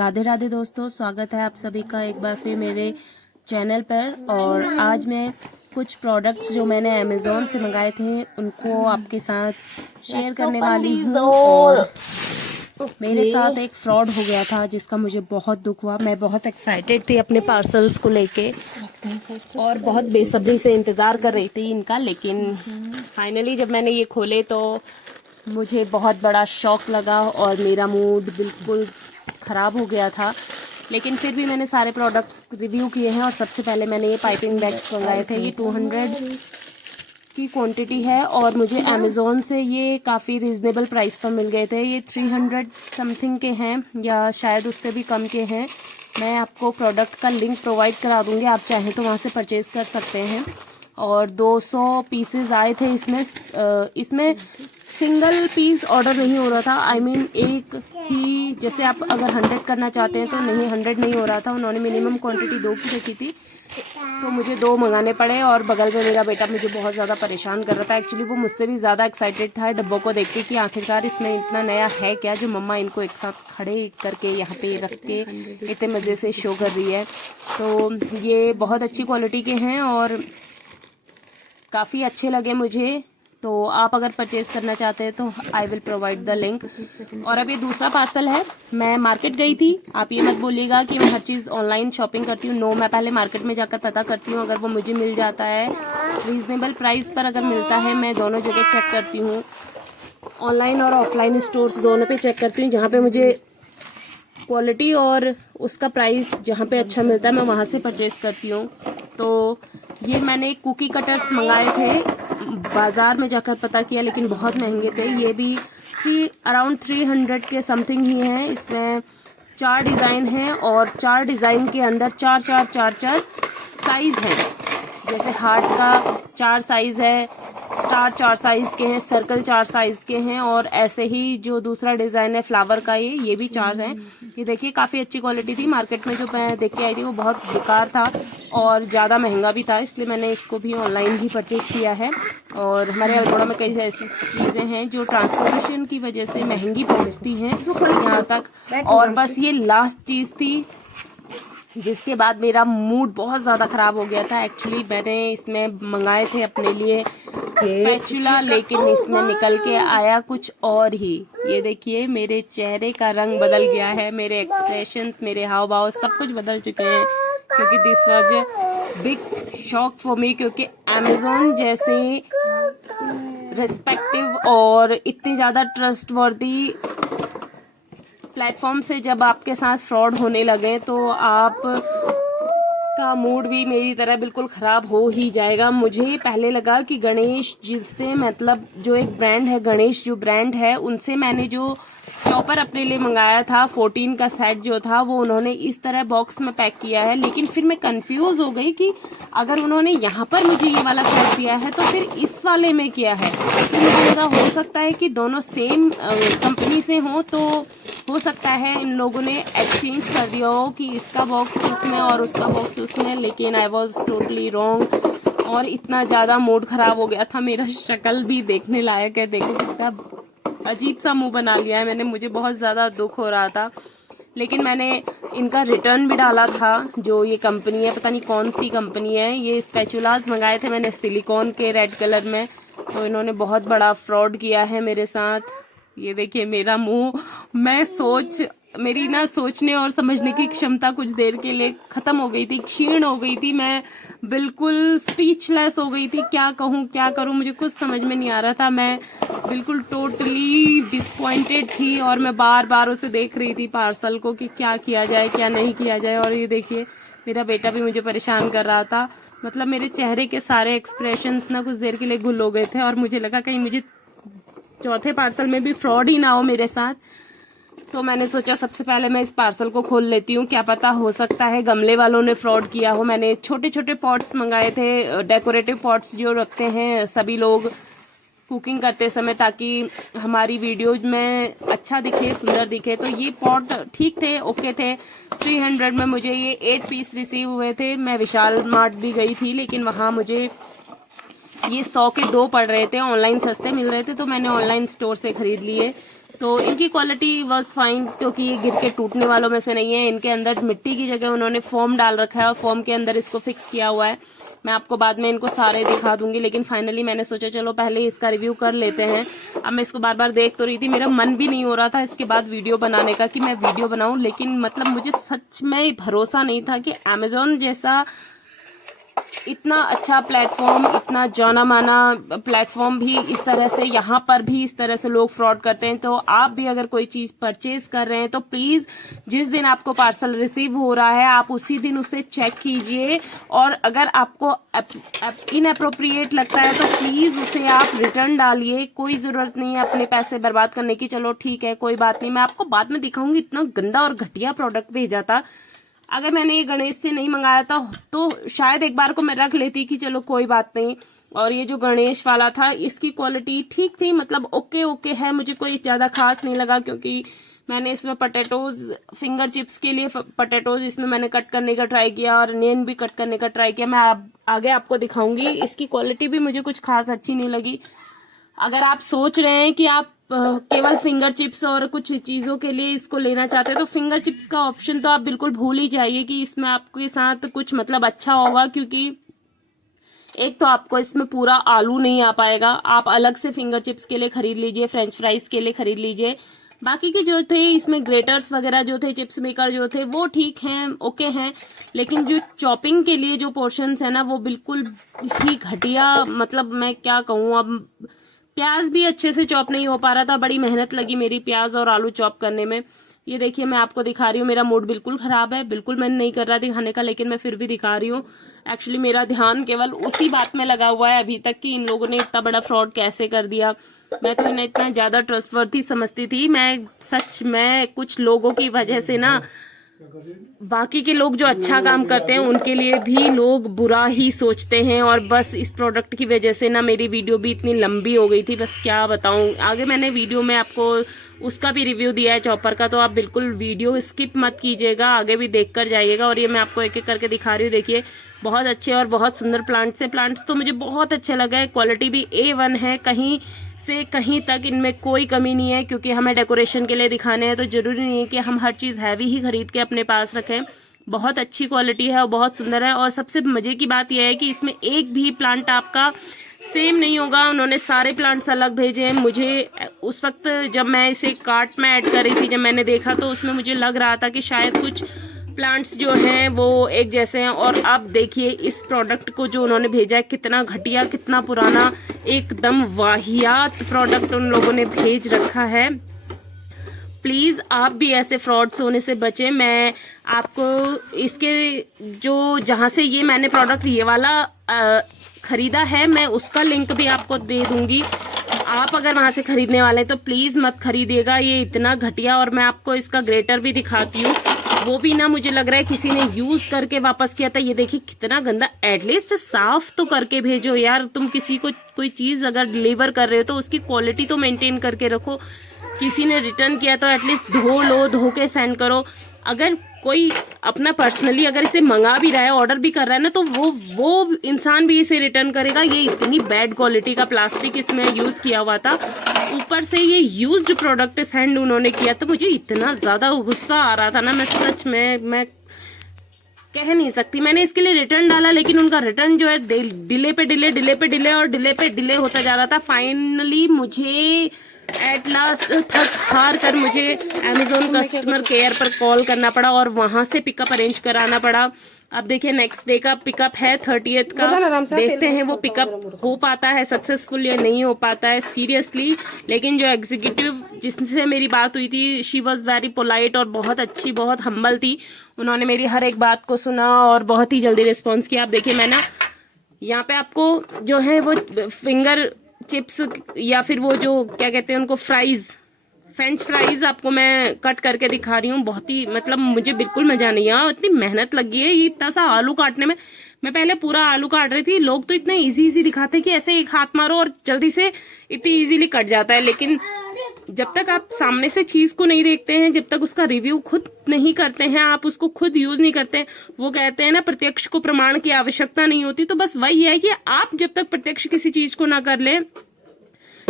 राधे राधे दोस्तों, स्वागत है आप सभी का एक बार फिर मेरे चैनल पर। और आज मैं कुछ प्रोडक्ट्स जो मैंने अमेज़ॉन से मंगाए थे उनको आपके साथ शेयर करने वाली हूँ। और मेरे साथ एक फ्रॉड हो गया था जिसका मुझे बहुत दुख हुआ। मैं बहुत एक्साइटेड थी अपने पार्सल्स को लेके और बहुत बेसब्री से इंतज़ार कर रही थी इनका, लेकिन फाइनली जब मैंने ये खोले तो मुझे बहुत बड़ा शॉक लगा और मेरा मूड बिल्कुल ख़राब हो गया था। लेकिन फिर भी मैंने सारे प्रोडक्ट्स रिव्यू किए हैं और सबसे पहले मैंने ये पाइपिंग बैग्स मंगाए थे। ये 200 की क्वांटिटी है और मुझे अमेज़ॉन से ये काफ़ी रिजनेबल प्राइस पर मिल गए थे। ये 300 समथिंग के हैं या शायद उससे भी कम के हैं। मैं आपको प्रोडक्ट का लिंक प्रोवाइड करा दूँगी, आप चाहें तो वहाँ से परचेज़ कर सकते हैं। और 200 पीसेस आए थे इसमें सिंगल पीस ऑर्डर नहीं हो रहा था। I mean, एक ही, जैसे आप अगर 100 करना चाहते हैं तो नहीं, 100 नहीं हो रहा था। उन्होंने मिनिमम क्वांटिटी 2 की रखी थी तो मुझे 2 मंगाने पड़े। और बगल में मेरा बेटा मुझे बहुत ज़्यादा परेशान कर रहा था। एक्चुअली वो मुझसे भी ज़्यादा एक्साइटेड था डब्बों को देख के कि आखिरकार इसमें इतना नया है क्या जो मम्मा इनको एक साथ खड़े करके यहाँ पे रख के इतने मज़े से शो कर रही है। तो ये बहुत अच्छी क्वालिटी के हैं और काफ़ी अच्छे लगे मुझे। तो आप अगर परचेज़ करना चाहते हैं तो I will provide the link. और अब ये दूसरा पार्सल है। मैं मार्केट गई थी, आप ये मत बोलिएगा कि मैं हर चीज़ ऑनलाइन शॉपिंग करती हूँ। नो, मैं पहले मार्केट में जाकर पता करती हूँ। अगर वो मुझे मिल जाता है रीज़नेबल प्राइस पर, अगर मिलता है, मैं दोनों जगह चेक करती हूँ। ऑनलाइन और ऑफलाइन स्टोर्स दोनों पे चेक करती हूँ। जहाँ पे मुझे क्वालिटी और उसका प्राइस जहाँ पे अच्छा मिलता है मैं वहाँ से परचेज़ करती हूँ। तो ये मैंने कुकी कटर्स मंगाए थे, बाज़ार में जाकर पता किया लेकिन बहुत महंगे थे। ये भी अराउंड 300 के समथिंग ही हैं। इसमें 4 डिज़ाइन हैं और 4 डिज़ाइन के अंदर 4 साइज़ हैं। जैसे हार्ट का 4 साइज़ है, स्टार 4 साइज़ के हैं, सर्कल 4 साइज़ के हैं और ऐसे ही जो दूसरा डिज़ाइन है फ्लावर का ये भी 4 हैं। ये देखिए काफ़ी अच्छी क्वालिटी थी। मार्केट में जो मैं देख के आई थी वो बहुत बेकार था और ज़्यादा महंगा भी था, इसलिए मैंने इसको भी ऑनलाइन ही परचेज़ किया है। और हमारे अल्मोड़ा में कई ऐसी चीज़ें हैं जो ट्रांसपोर्टेशन की वजह से महंगी पहुंचती हैं यहाँ तक। और बस ये लास्ट चीज़ थी जिसके बाद मेरा मूड बहुत ज़्यादा ख़राब हो गया था। एक्चुअली मैंने इसमें मंगाए थे अपने लिए स्पैचुला, लेकिन इसमें निकल के आया कुछ और ही। ये देखिए मेरे चेहरे का रंग बदल गया है, मेरे एक्सप्रेशंस, मेरे हाव भाव सब कुछ बदल चुके हैं क्योंकि this was a big shock for me. क्योंकि अमेज़ॉन जैसे रिस्पेक्टिव और इतनी ज़्यादा ट्रस्टवर्दी प्लेटफॉर्म से जब आपके साथ फ्रॉड होने लगे तो आप का मूड भी मेरी तरह बिल्कुल ख़राब हो ही जाएगा। मुझे पहले लगा कि गणेश जिससे, मतलब जो एक ब्रांड है, गणेश जो ब्रांड है, उनसे मैंने जो चॉपर अपने लिए मंगाया था 14 का सेट जो था वो उन्होंने इस तरह बॉक्स में पैक किया है। लेकिन फिर मैं कंफ्यूज हो गई कि अगर उन्होंने यहाँ पर मुझे ये वाला सेट दिया है तो फिर इस वाले में क्या है। तो मुझे लगा हो सकता है कि दोनों सेम कंपनी से हों, तो हो सकता है इन लोगों ने एक्सचेंज कर दिया हो कि इसका बॉक्स उसमें और उसका बॉक्स उसमें। लेकिन आई वॉज टोटली रॉन्ग और इतना ज़्यादा मूड ख़राब हो गया था। मेरा शक्ल भी देखने लायक है, देखो कितना अजीब सा मुंह बना लिया है मैंने, मुझे बहुत ज़्यादा दुख हो रहा था। लेकिन मैंने इनका रिटर्न भी डाला था। जो ये कंपनी है, पता नहीं कौन सी कंपनी है, ये स्पैचुलास मंगाए थे मैंने सिलिकॉन के रेड कलर में, तो इन्होंने बहुत बड़ा फ्रॉड किया है मेरे साथ। ये देखिए मेरा मुंह, मेरी ना सोचने और समझने की क्षमता कुछ देर के लिए ख़त्म हो गई थी, क्षीण हो गई थी। मैं बिल्कुल स्पीचलेस हो गई थी, क्या कहूँ क्या करूँ मुझे कुछ समझ में नहीं आ रहा था। मैं बिल्कुल टोटली डिसपॉइंटेड थी और मैं बार बार उसे देख रही थी पार्सल को कि क्या किया जाए क्या नहीं किया जाए। और ये देखिए मेरा बेटा भी मुझे परेशान कर रहा था। मतलब मेरे चेहरे के सारे एक्सप्रेशंस ना कुछ देर के लिए गुल हो गए थे और मुझे लगा कहीं मुझे चौथे पार्सल में भी फ्रॉड ही ना हो मेरे साथ। तो मैंने सोचा सबसे पहले मैं इस पार्सल को खोल लेती हूँ, क्या पता हो सकता है गमले वालों ने फ्रॉड किया हो। मैंने छोटे छोटे पॉट्स मंगाए थे, डेकोरेटिव पॉट्स जो रखते हैं सभी लोग कुकिंग करते समय ताकि हमारी वीडियोज में अच्छा दिखे, सुंदर दिखे। तो ये पॉट ठीक थे, ओके थे। 300 में मुझे ये 8 पीस रिसीव हुए थे। मैं विशाल मार्ट भी गई थी लेकिन वहाँ मुझे ये 100 के 2 पड़ रहे थे, ऑनलाइन सस्ते मिल रहे थे तो मैंने ऑनलाइन स्टोर से खरीद लिए। तो इनकी क्वालिटी वॉज फाइन, क्योंकि ये गिर के टूटने वालों में से नहीं है। इनके अंदर मिट्टी की जगह उन्होंने फोम डाल रखा है और फोम के अंदर इसको फिक्स किया हुआ है। मैं आपको बाद में इनको सारे दिखा दूंगी, लेकिन फाइनली मैंने सोचा चलो पहले इसका रिव्यू कर लेते हैं। अब मैं इसको बार बार देख तो रही थी, मेरा मन भी नहीं हो रहा था इसके बाद वीडियो बनाने का कि मैं वीडियो बनाऊं, लेकिन मतलब मुझे सच में भरोसा नहीं था कि अमेजोन जैसा इतना अच्छा प्लेटफॉर्म, इतना जाना माना प्लेटफॉर्म भी इस तरह से, यहाँ पर भी इस तरह से लोग फ्रॉड करते हैं। तो आप भी अगर कोई चीज परचेज कर रहे हैं तो प्लीज जिस दिन आपको पार्सल रिसीव हो रहा है आप उसी दिन उसे चेक कीजिए, और अगर आपको इनअप्रोप्रिएट लगता है तो प्लीज उसे आप रिटर्न डालिए। कोई जरूरत नहीं है अपने पैसे बर्बाद करने की। चलो ठीक है, कोई बात नहीं, मैं आपको बाद में दिखाऊंगी इतना गंदा और घटिया प्रोडक्ट भेजा था। अगर मैंने ये गणेश से नहीं मंगाया था तो शायद एक बार को मैं रख लेती कि चलो कोई बात नहीं। और ये जो गणेश वाला था इसकी क्वालिटी ठीक थी, मतलब ओके ओके है, मुझे कोई ज्यादा खास नहीं लगा, क्योंकि मैंने इसमें पटेटोज, फिंगर चिप्स के लिए पटेटोज इसमें मैंने कट करने का ट्राई किया और अनियन भी कट करने का ट्राई किया। मैं आगे आपको दिखाऊंगी। इसकी क्वालिटी भी मुझे कुछ खास अच्छी नहीं लगी। अगर आप सोच रहे हैं कि आप केवल फिंगर चिप्स और कुछ चीजों के लिए इसको लेना चाहते हैं तो फिंगर चिप्स का ऑप्शन तो आप बिल्कुल भूल ही जाइए कि इसमें आपके साथ कुछ मतलब अच्छा होगा, क्योंकि एक तो आपको इसमें पूरा आलू नहीं आ पाएगा। आप अलग से फिंगर चिप्स के लिए खरीद लीजिए, फ्रेंच फ्राइज के लिए खरीद लीजिए। बाकी के जो थे इसमें ग्रेटर्स वगैरह जो थे, चिप्स मेकर जो थे वो ठीक हैं, ओके हैं, लेकिन जो चॉपिंग के लिए जो पोर्शंस है ना वो बिल्कुल ही घटिया। मतलब मैं क्या कहूँ, अब प्याज भी अच्छे से चॉप नहीं हो पा रहा था। बड़ी मेहनत लगी मेरी प्याज और आलू चॉप करने में। ये देखिए मैं आपको दिखा रही हूँ, मेरा मूड बिल्कुल खराब है, बिल्कुल मन नहीं कर रहा दिखाने का, लेकिन मैं फिर भी दिखा रही हूँ। एक्चुअली मेरा ध्यान केवल उसी बात में लगा हुआ है अभी तक कि इन लोगों ने इतना बड़ा फ्रॉड कैसे कर दिया। मैं तो इन्हें इतना ज्यादा ट्रस्टवर्थी समझती थी। मैं सच में कुछ लोगों की वजह से ना, बाकी के लोग जो अच्छा काम करते हैं उनके लिए भी लोग बुरा ही सोचते हैं, और बस इस प्रोडक्ट की वजह से ना मेरी वीडियो भी इतनी लंबी हो गई थी, बस क्या बताऊं। आगे मैंने वीडियो में आपको उसका भी रिव्यू दिया है चॉपर का, तो आप बिल्कुल वीडियो स्किप मत कीजिएगा, आगे भी देख कर जाइएगा। और ये मैं आपको एक एक करके दिखा रही हूँ। देखिए बहुत अच्छे और बहुत सुंदर प्लांट्स हैं। प्लांट्स तो मुझे बहुत अच्छे लगे, क्वालिटी भी A1 है, कहीं से कहीं तक इनमें कोई कमी नहीं है, क्योंकि हमें डेकोरेशन के लिए दिखाने हैं तो जरूरी नहीं है कि हम हर चीज हैवी ही खरीद के अपने पास रखें। बहुत अच्छी क्वालिटी है और बहुत सुंदर है। और सबसे मजे की बात यह है कि इसमें एक भी प्लांट आपका सेम नहीं होगा, उन्होंने सारे प्लांट्स अलग भेजे हैं। मुझे उस वक्त जब मैं इसे कार्ट में ऐड कर रही थी, जब मैंने देखा तो उसमें मुझे लग रहा था कि शायद कुछ प्लांट्स जो हैं वो एक जैसे हैं। और अब देखिए इस प्रोडक्ट को जो उन्होंने भेजा है, कितना घटिया, कितना पुराना, एकदम वाहियात प्रोडक्ट उन लोगों ने भेज रखा है। प्लीज आप भी ऐसे फ्रॉड्स होने से बचें। मैं आपको इसके जो जहां से ये मैंने प्रोडक्ट ये वाला खरीदा है, मैं उसका लिंक भी आपको दे दूंगी। आप अगर वहां से खरीदने वाले हैं तो प्लीज मत खरीदिएगा, ये इतना घटिया। और मैं आपको इसका ग्रेटर भी दिखाती हूँ, वो भी ना मुझे लग रहा है किसी ने यूज करके वापस किया था। ये देखिए कितना गंदा, एटलीस्ट साफ तो करके भेजो यार। तुम किसी को कोई चीज अगर डिलीवर कर रहे हो तो उसकी क्वालिटी तो मेंटेन करके रखो। किसी ने रिटर्न किया तो एटलीस्ट धो लो, धो के सेंड करो। अगर कोई अपना पर्सनली अगर इसे मंगा भी रहा है, ऑर्डर भी कर रहा है ना, तो वो इंसान भी इसे रिटर्न करेगा। ये इतनी बैड क्वालिटी का प्लास्टिक इसमें यूज किया हुआ था, ऊपर से ये यूज्ड प्रोडक्ट सेंड उन्होंने किया, तो मुझे इतना ज्यादा गुस्सा आ रहा था ना, मैं सच में मैं कह नहीं सकती। मैंने इसके लिए रिटर्न डाला, लेकिन उनका रिटर्न जो है डिले पे डिले, डिले पे डिले और डिले पे डिले होता जा रहा था। फाइनली मुझे एट लास्ट थक हार कर मुझे अमेजोन कस्टमर केयर पर कॉल करना पड़ा और वहां से पिकअप अरेंज कराना पड़ा। अब देखिए नेक्स्ट डे का पिकअप है 30th का, देखते हैं वो पिकअप हो पाता है सक्सेसफुल या नहीं हो पाता है सीरियसली। लेकिन जो एग्जीक्यूटिव जिससे मेरी बात हुई थी, शी वॉज वेरी पोलाइट और बहुत अच्छी, बहुत हम्बल थी। उन्होंने मेरी हर एक बात को सुना और बहुत ही जल्दी रिस्पॉन्स किया। आप देखिए मैं ना यहाँ पे आपको जो है वो फिंगर चिप्स या फिर वो जो क्या कहते हैं उनको, फ्रेंच फ्राइज आपको मैं कट करके दिखा रही हूँ। बहुत ही मतलब मुझे बिल्कुल मजा नहीं आया, इतनी मेहनत लगी है ये इतना सा आलू काटने में। मैं पहले पूरा आलू काट रही थी, लोग तो इतना इजी दिखाते हैं कि ऐसे एक हाथ मारो और जल्दी से इतनी इजीली कट जाता है। लेकिन जब तक आप सामने से चीज को नहीं देखते हैं, जब तक उसका रिव्यू खुद नहीं करते हैं, आप उसको खुद यूज नहीं करते हैं, वो कहते हैं ना प्रत्यक्ष को प्रमाण की आवश्यकता नहीं होती। तो बस वही है कि आप जब तक प्रत्यक्ष किसी चीज को ना कर ले,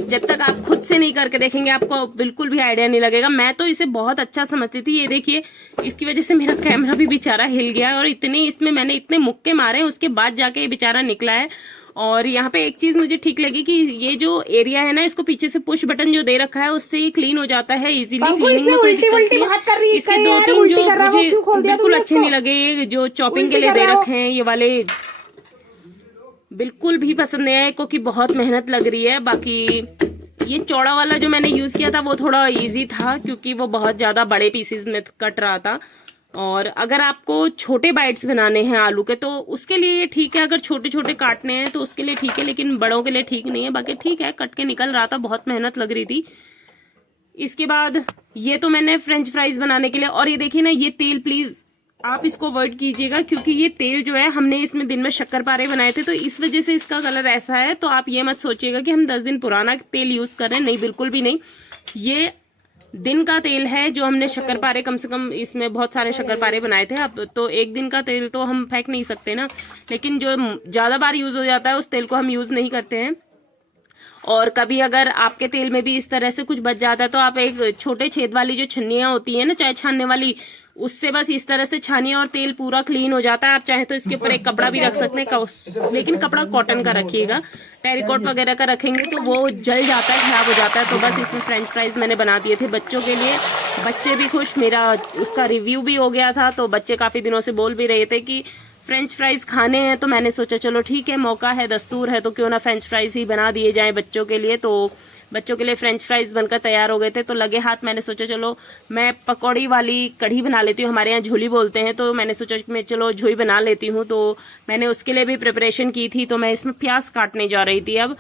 जब तक आप खुद से नहीं करके देखेंगे आपको बिल्कुल भी आइडिया नहीं लगेगा। मैं तो इसे बहुत अच्छा समझती थी। ये देखिए, इसकी वजह से मेरा कैमरा भी बेचारा हिल गया और इतने इसमें मैंने इतने मुक्के मारे, उसके बाद जाके ये बेचारा निकला है। और यहाँ पे एक चीज मुझे ठीक लगी कि ये जो एरिया है ना, इसको पीछे से पुश बटन जो दे रखा है उससे ये क्लीन हो जाता है इजीली। क्लीनिंग में कोई दिक्कत नहीं। इसके 2-3 जो मुझे बिल्कुल अच्छे नहीं लगे, ये जो चॉपिंग के लिए दे रखे हैं ये वाले बिल्कुल भी पसंद नहीं आए, क्योंकि बहुत मेहनत लग रही है। बाकी ये चौड़ा वाला जो मैंने यूज किया था वो थोड़ा इजी था, क्योंकि वो बहुत ज्यादा बड़े पीसेस में कट रहा था। और अगर आपको छोटे बाइट्स बनाने हैं आलू के तो उसके लिए ये ठीक है, अगर छोटे छोटे काटने हैं तो उसके लिए ठीक है, लेकिन बड़ों के लिए ठीक नहीं है। बाकी ठीक है, कट के निकल रहा था, बहुत मेहनत लग रही थी। इसके बाद ये तो मैंने फ्रेंच फ्राइज बनाने के लिए, और ये देखिए ना, ये तेल प्लीज आप इसको अवॉइड कीजिएगा, क्योंकि ये तेल जो है हमने इसमें दिन में शक्करपारे बनाए थे तो इस वजह से इसका कलर ऐसा है। तो आप ये मत सोचिएगा कि हम 10 दिन पुराना तेल यूज कर रहे हैं, नहीं, बिल्कुल भी नहीं। ये दिन का तेल है जो हमने शक्करपारे, कम से कम इसमें बहुत सारे शक्करपारे बनाए थे। अब तो एक दिन का तेल तो हम फेंक नहीं सकते ना, लेकिन जो ज्यादा बार यूज हो जाता है उस तेल को हम यूज नहीं करते हैं। और कभी अगर आपके तेल में भी इस तरह से कुछ बच जाता है तो आप एक छोटे छेद वाली जो छन्नियां होती है ना, चाय छानने वाली, उससे बस इस तरह से छानिए और तेल पूरा क्लीन हो जाता है। आप चाहे तो इसके ऊपर एक कपड़ा भी रख सकते हैं, लेकिन कपड़ा कॉटन का रखिएगा। टेरिकॉट वगैरह का रखेंगे तो वो जल जाता है, खराब हो जाता है। तो बस इसमें फ्रेंच फ्राइज मैंने बना दिए थे बच्चों के लिए, बच्चे भी खुश, मेरा उसका रिव्यू भी हो गया था। तो बच्चे काफी दिनों से बोल भी रहे थे कि फ्रेंच फ्राइज खाने हैं, तो मैंने सोचा चलो ठीक है, मौका है, दस्तूर है, तो क्यों ना फ्रेंच फ्राइज ही बना दिए जाएं बच्चों के लिए। तो बच्चों के लिए फ्रेंच फ्राइज बनकर तैयार हो गए थे, तो लगे हाथ मैंने सोचा चलो मैं पकौड़ी वाली कढ़ी बना लेती हूँ, हमारे यहाँ झोली बोलते हैं, तो मैंने सोचा कि मैं चलो झोली बना लेती हूँ। तो मैंने उसके लिए भी प्रिपरेशन की थी। तो मैं इसमें प्याज काटने जा रही थी। अब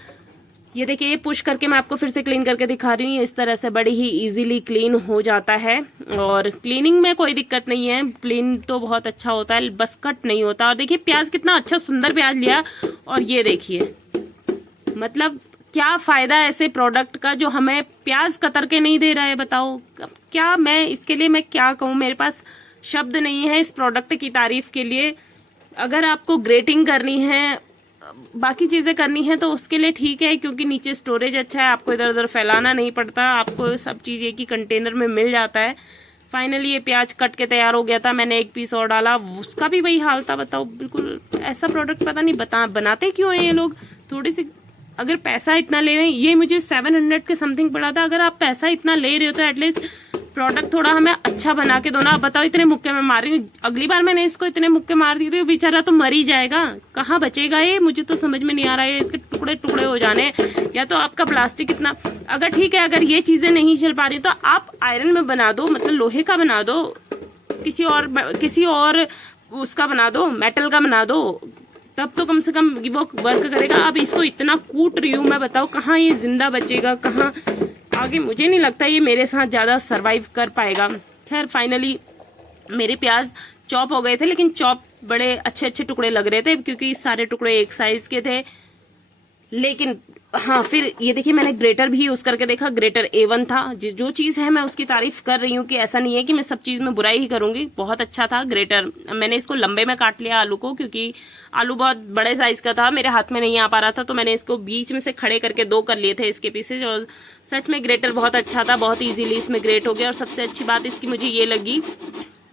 ये देखिए, ये पुश करके मैं आपको फिर से क्लीन करके दिखा रही हूँ। इस तरह से बड़ी ही इजीली क्लीन हो जाता है और क्लीनिंग में कोई दिक्कत नहीं है, क्लीन तो बहुत अच्छा होता है, बस कट नहीं होता। और देखिए प्याज कितना अच्छा सुंदर प्याज लिया, और ये देखिए, मतलब क्या फायदा ऐसे प्रोडक्ट का जो हमें प्याज कतर के नहीं दे रहा है। बताओ क्या मैं इसके लिए मैं क्या कहूँ, मेरे पास शब्द नहीं है इस प्रोडक्ट की तारीफ के लिए। अगर आपको ग्रेटिंग करनी है, बाकी चीजें करनी है, तो उसके लिए ठीक है, क्योंकि नीचे स्टोरेज अच्छा है, आपको इधर उधर फैलाना नहीं पड़ता, आपको सब चीज एक ही कंटेनर में मिल जाता है। फाइनली ये प्याज कट के तैयार हो गया था, मैंने एक पीस और डाला, उसका भी वही हाल था। बताओ, बिल्कुल ऐसा प्रोडक्ट पता नहीं बनाते क्यों है ये लोग। थोड़ी सी अगर पैसा इतना ले रहे हैं, ये मुझे 700 के समथिंग पड़ा था। अगर आप पैसा इतना ले रहे हो तो एटलीस्ट प्रोडक्ट थोड़ा हमें अच्छा बना के दो ना। आप बताओ, इतने मुक्के में मार रही हूँ, अगली बार मैंने इसको इतने मुक्के मार दिए थे, बेचारा तो मर ही जाएगा, कहाँ बचेगा ये, मुझे तो समझ में नहीं आ रहा है। इसके टुकड़े टुकड़े हो जाने, या तो आपका प्लास्टिक इतना, अगर ठीक है, अगर ये चीजें नहीं चल पा रही तो आप आयरन में बना दो, मतलब लोहे का बना दो, किसी और उसका बना दो, मेटल का बना दो, तब तो कम से कम वो वर्क करेगा। अब इसको इतना कूट रही हूँ मैं, बताओ कहाँ ये जिंदा बचेगा, कहाँ आगे, मुझे नहीं लगता ये मेरे साथ ज्यादा सरवाइव कर पाएगा। खैर फाइनली मेरे प्याज चॉप हो गए थे, लेकिन चॉप बड़े अच्छे अच्छे टुकड़े लग रहे थे, क्योंकि सारे टुकड़े एक साइज के थे। लेकिन हाँ, फिर ये देखिए, मैंने ग्रेटर भी यूज करके देखा, ग्रेटर A1 था। जो चीज है मैं उसकी तारीफ कर रही हूँ, कि ऐसा नहीं है कि मैं सब चीज में बुराई ही करूंगी, बहुत अच्छा था ग्रेटर। मैंने इसको लंबे में काट लिया आलू को, क्योंकि आलू बहुत बड़े साइज का था, मेरे हाथ में नहीं आ पा रहा था, तो मैंने इसको बीच में से खड़े करके 2 कर लिए थे इसके पीसेज। और सच में ग्रेटर बहुत अच्छा था, बहुत ईजिली इसमें ग्रेट हो गया। और सबसे अच्छी बात इसकी मुझे ये लगी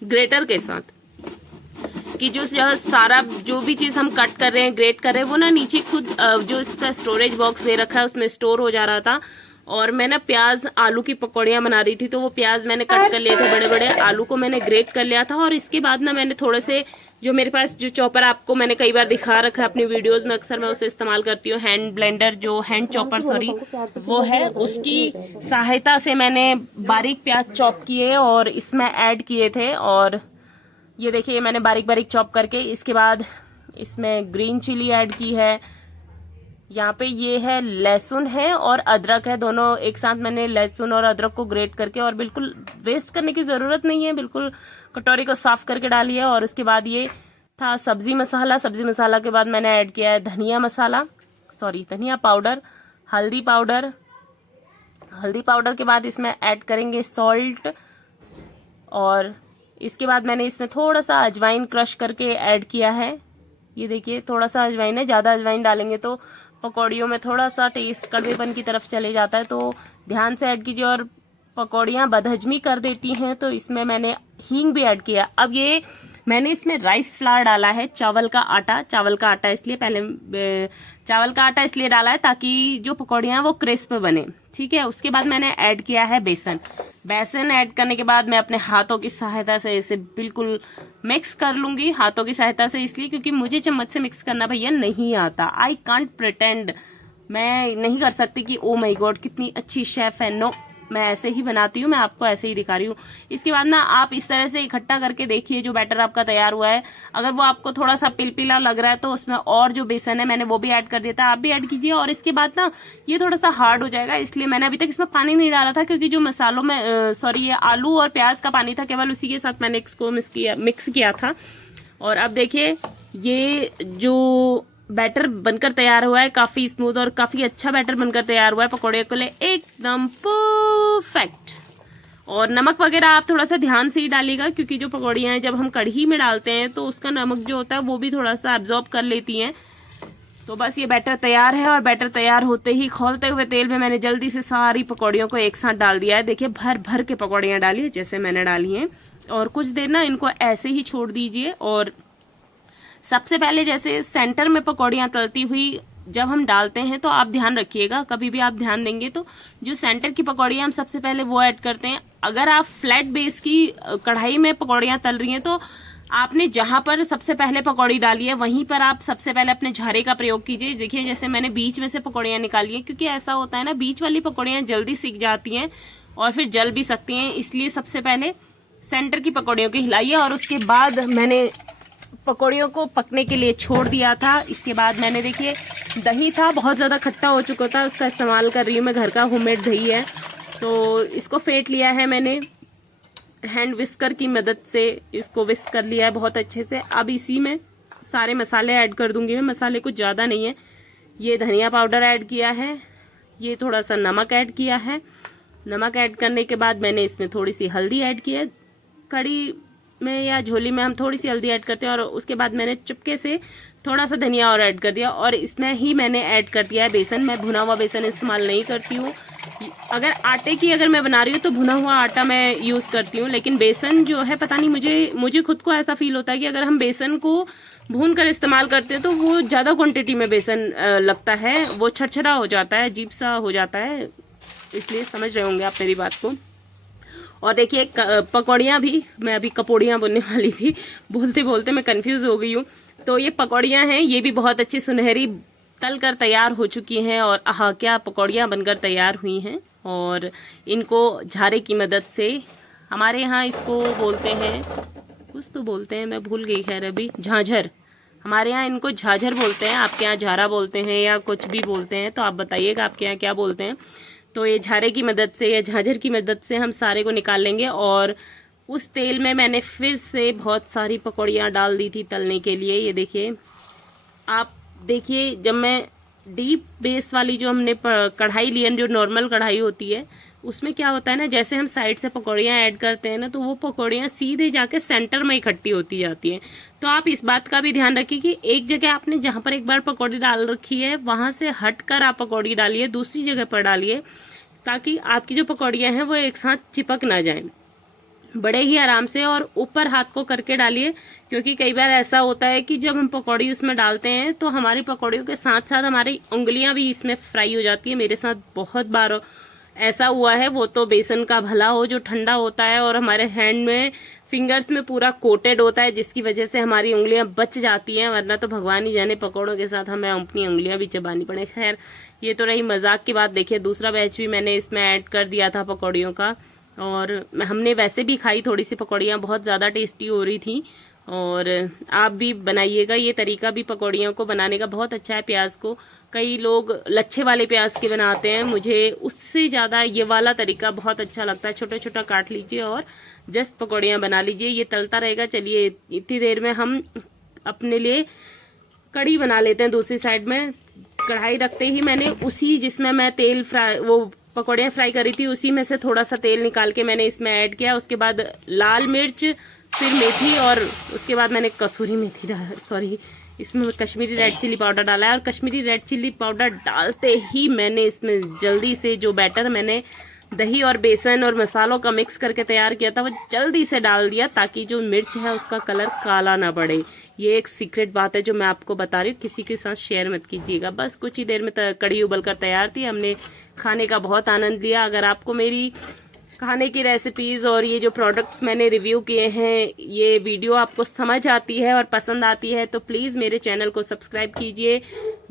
ग्रेटर के साथ, कि जो सारा जो भी चीज हम कट कर रहे हैं, ग्रेट कर रहे हैं, वो ना नीचे खुद जो इसका स्टोरेज बॉक्स दे रखा है उसमें स्टोर हो जा रहा था। और मैं ना प्याज आलू की पकौड़ियाँ बना रही थी, तो वो प्याज मैंने कट कर लिए थे बड़े बड़े, आलू को मैंने ग्रेट कर लिया था। और इसके बाद ना मैंने थोड़े से, जो मेरे पास जो चॉपर आपको मैंने कई बार दिखा रखा है अपनी वीडियोस में, अक्सर मैं उसे इस्तेमाल करती हूँ, हैंड ब्लेंडर, जो हैंड चॉपर सॉरी वो है, उसकी सहायता से मैंने बारीक प्याज चॉप किए और इसमें ऐड किए थे। और ये देखिए, मैंने बारीक बारीक चॉप करके, इसके बाद इसमें ग्रीन चिली ऐड की है। यहाँ पे ये है लहसुन है और अदरक है, दोनों एक साथ मैंने लहसुन और अदरक को ग्रेट करके, और बिल्कुल वेस्ट करने की जरूरत नहीं है, बिल्कुल कटोरी को साफ करके डाली है। और उसके बाद ये था सब्जी मसाला, सब्जी मसाला के बाद मैंने ऐड किया है धनिया पाउडर, हल्दी पाउडर के बाद इसमें ऐड करेंगे सॉल्ट, और इसके बाद मैंने इसमें थोड़ा सा अजवाइन क्रश करके ऐड किया है। ये देखिए, थोड़ा सा अजवाइन है, ज्यादा अजवाइन डालेंगे तो पकौड़ियों में थोड़ा सा टेस्ट कड़वेपन की तरफ चले जाता है, तो ध्यान से ऐड कीजिए। और पकौड़ियाँ बदहजमी कर देती हैं, तो इसमें मैंने हींग भी ऐड किया। अब ये मैंने इसमें राइस फ्लावर डाला है, चावल का आटा इसलिए चावल का आटा इसलिए डाला है ताकि जो पकौड़ियाँ वो क्रिस्प बने। ठीक है, उसके बाद मैंने ऐड किया है बेसन ऐड करने के बाद मैं अपने हाथों की सहायता से इसे बिल्कुल मिक्स कर लूंगी। हाथों की सहायता से इसलिए क्योंकि मुझे चम्मच से मिक्स करना भैया नहीं आता। आई कांट प्रिटेंड, मैं नहीं कर सकती कि ओ माय गॉड कितनी अच्छी शेफ है। नो, मैं ऐसे ही बनाती हूँ, मैं आपको ऐसे ही दिखा रही हूँ। इसके बाद ना आप इस तरह से इकट्ठा करके देखिए जो बैटर आपका तैयार हुआ है। अगर वो आपको थोड़ा सा पिलपिला लग रहा है तो उसमें और जो बेसन है मैंने वो भी ऐड कर दिया था, आप भी ऐड कीजिए। और इसके बाद ना ये थोड़ा सा हार्ड हो जाएगा, इसलिए मैंने अभी तक इसमें पानी नहीं डाला था, क्योंकि जो मसालों में ये आलू और प्याज का पानी था केवल उसी के साथ मैंने इसको मिक्स किया था। और अब देखिए ये जो बैटर बनकर तैयार हुआ है काफी स्मूथ और काफी अच्छा बैटर बनकर तैयार हुआ है पकौड़े के लिए, एकदम परफेक्ट। और नमक वगैरह आप थोड़ा सा ध्यान से ही डालिएगा, क्योंकि जो पकौड़ियाँ हैं जब हम कढ़ी में डालते हैं तो उसका नमक जो होता है वो भी थोड़ा सा एब्जॉर्ब कर लेती हैं। तो बस ये बैटर तैयार है, और बैटर तैयार होते ही खौलते हुए तेल में मैंने जल्दी से सारी पकौड़ियों को एक साथ डाल दिया है। देखिए भर भर के पकौड़ियाँ डाली है जैसे मैंने डाली हैं, और कुछ देर ना इनको ऐसे ही छोड़ दीजिए। और सबसे पहले जैसे सेंटर में पकौड़ियाँ तलती हुई जब हम डालते हैं तो आप ध्यान रखिएगा, कभी भी आप ध्यान देंगे तो जो सेंटर की पकौड़ियाँ हम सबसे पहले वो ऐड करते हैं। अगर आप फ्लैट बेस की कढ़ाई में पकौड़ियाँ तल रही हैं तो आपने जहां पर सबसे पहले पकौड़ी डाली है वहीं पर आप सबसे पहले अपने झारे का प्रयोग कीजिए। देखिए जैसे मैंने बीच में से पकौड़ियाँ निकाली है, क्योंकि ऐसा होता है ना बीच वाली पकौड़ियाँ जल्दी सिक जाती हैं और फिर जल भी सकती हैं, इसलिए सबसे पहले सेंटर की पकौड़ियों को हिलाइए। और उसके बाद मैंने पकौड़ियों को पकने के लिए छोड़ दिया था। इसके बाद मैंने देखिए दही था, बहुत ज़्यादा खट्टा हो चुका था, उसका इस्तेमाल कर रही हूँ मैं, घर का होममेड दही है, तो इसको फेंट लिया है मैंने हैंड विस्कर की मदद से, इसको विस्क कर लिया है बहुत अच्छे से। अब इसी में सारे मसाले ऐड कर दूंगी मैं, मसाले कुछ ज़्यादा नहीं है। ये धनिया पाउडर ऐड किया है, ये थोड़ा सा नमक ऐड किया है। नमक ऐड करने के बाद मैंने इसमें थोड़ी सी हल्दी ऐड की है, कड़ी में या झोली में हम थोड़ी सी हल्दी ऐड करते हैं। और उसके बाद मैंने चुपके से थोड़ा सा धनिया और ऐड कर दिया, और इसमें ही मैंने ऐड कर दिया है बेसन। मैं भुना हुआ बेसन इस्तेमाल नहीं करती हूँ, अगर आटे की अगर मैं बना रही हूँ तो भुना हुआ आटा मैं यूज़ करती हूँ, लेकिन बेसन जो है पता नहीं मुझे खुद को ऐसा फील होता है कि अगर हम बेसन को भून कर इस्तेमाल करते हैं तो वो ज़्यादा क्वांटिटी में बेसन लगता है, वो छरछरा हो जाता है, अजीब सा हो जाता है, इसलिए समझ रहे होंगे आप मेरी बात को। और देखिए पकौड़ियाँ भी, मैं अभी कपौड़ियाँ बोलने वाली थी, बोलते बोलते मैं कंफ्यूज हो गई हूँ। तो ये पकौड़ियाँ हैं, ये भी बहुत अच्छी सुनहरी तल कर तैयार हो चुकी हैं, और आहा क्या पकौड़ियाँ बनकर तैयार हुई हैं। और इनको झारे की मदद से, हमारे यहाँ इसको बोलते हैं, कुछ तो बोलते हैं मैं भूल गई, खैर अभी, झांझर, हमारे यहाँ इनको झाझर बोलते हैं, आपके यहाँ झारा बोलते हैं या कुछ भी बोलते हैं, तो आप बताइएगा आपके यहाँ क्या बोलते हैं। तो ये झारे की मदद से या झांझर की मदद से हम सारे को निकाल लेंगे। और उस तेल में मैंने फिर से बहुत सारी पकौड़ियाँ डाल दी थी तलने के लिए। ये देखिए, आप देखिए जब मैं डीप बेस वाली जो हमने कढ़ाई ली है, जो नॉर्मल कढ़ाई होती है, उसमें क्या होता है ना, जैसे हम साइड से पकौड़ियाँ ऐड करते हैं ना, तो वो पकौड़ियाँ सीधे जाके सेंटर में इकट्ठी होती जाती हैं। तो आप इस बात का भी ध्यान रखिए कि एक जगह आपने जहाँ पर एक बार पकौड़ी डाल रखी है वहाँ से हटकर आप पकौड़ी डालिए, दूसरी जगह पर डालिए, ताकि आपकी जो पकौड़ियाँ हैं वो एक साथ चिपक ना जाएं। बड़े ही आराम से और ऊपर हाथ को करके डालिए, क्योंकि कई बार ऐसा होता है कि जब हम पकौड़ी उसमें डालते हैं तो हमारी पकौड़ियों के साथ साथ हमारी उंगलियां भी इसमें फ्राई हो जाती है। मेरे साथ बहुत बार ऐसा हुआ है, वो तो बेसन का भला हो जो ठंडा होता है और हमारे हैंड में, फिंगर्स में पूरा कोटेड होता है, जिसकी वजह से हमारी उंगलियां बच जाती हैं, वरना तो भगवान ही जाने पकौड़ों के साथ हमें अपनी उंगलियां भी चबानी पड़े। खैर ये तो रही मजाक की बात। देखिए दूसरा बैच भी मैंने इसमें ऐड कर दिया था पकौड़ियों का, और हमने वैसे भी खाई थोड़ी सी पकौड़ियाँ, बहुत ज़्यादा टेस्टी हो रही थी। और आप भी बनाइएगा, ये तरीका भी पकौड़ियों को बनाने का बहुत अच्छा है। प्याज को कई लोग लच्छे वाले प्याज के बनाते हैं, मुझे उससे ज़्यादा ये वाला तरीका बहुत अच्छा लगता है। छोटा छोटा काट लीजिए और जस्ट पकौड़ियाँ बना लीजिए, ये तलता रहेगा। चलिए इतनी देर में हम अपने लिए कड़ी बना लेते हैं। दूसरी साइड में कढ़ाई रखते ही मैंने उसी जिसमें मैं तेल फ्राई, वो पकौड़ियाँ फ्राई करी थी, उसी में से थोड़ा सा तेल निकाल के मैंने इसमें ऐड किया। उसके बाद लाल मिर्च, फिर मेथी, और उसके बाद मैंने कसूरी मेथी, सॉरी इसमें कश्मीरी रेड चिल्ली पाउडर डाला है, और कश्मीरी रेड चिल्ली पाउडर डालते ही मैंने इसमें जल्दी से जो बैटर मैंने दही और बेसन और मसालों का मिक्स करके तैयार किया था वो जल्दी से डाल दिया, ताकि जो मिर्च है उसका कलर काला ना पड़े। ये एक सीक्रेट बात है जो मैं आपको बता रही हूँ, किसी के साथ शेयर मत कीजिएगा। बस कुछ ही देर में कड़ी उबल कर तैयार थी। हमने खाने का बहुत आनंद लिया। अगर आपको मेरी खाने की रेसिपीज और ये जो प्रोडक्ट्स मैंने रिव्यू किए हैं, ये वीडियो आपको समझ आती है और पसंद आती है, तो प्लीज़ मेरे चैनल को सब्सक्राइब कीजिए।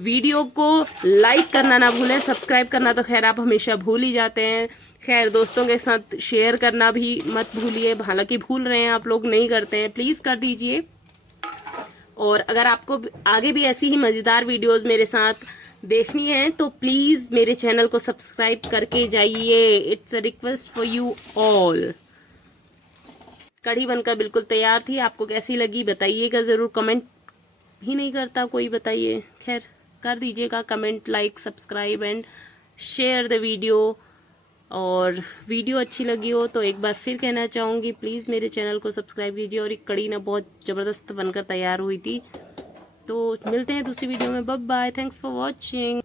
वीडियो को लाइक करना ना भूलें। सब्सक्राइब करना तो खैर आप हमेशा भूल ही जाते हैं। खैर दोस्तों के साथ शेयर करना भी मत भूलिए, हालांकि भूल रहे हैं आप लोग, नहीं करते हैं, प्लीज़ कर दीजिए। और अगर आपको आगे भी ऐसी ही मज़ेदार वीडियोस मेरे साथ देखनी है तो प्लीज मेरे चैनल को सब्सक्राइब करके जाइए। It's a request for you all. कढ़ी बनकर बिल्कुल तैयार थी। आपको कैसी लगी बताइएगा जरूर। कमेंट भी नहीं करता कोई, बताइए। खैर कर दीजिएगा comment, like, subscribe and share the video. और वीडियो अच्छी लगी हो तो एक बार फिर कहना चाहूंगी, प्लीज मेरे चैनल को सब्सक्राइब कीजिए। और एक कढ़ी ना बहुत जबरदस्त बनकर तैयार हुई थी। तो मिलते हैं दूसरी वीडियो में। Bye bye, thanks for watching.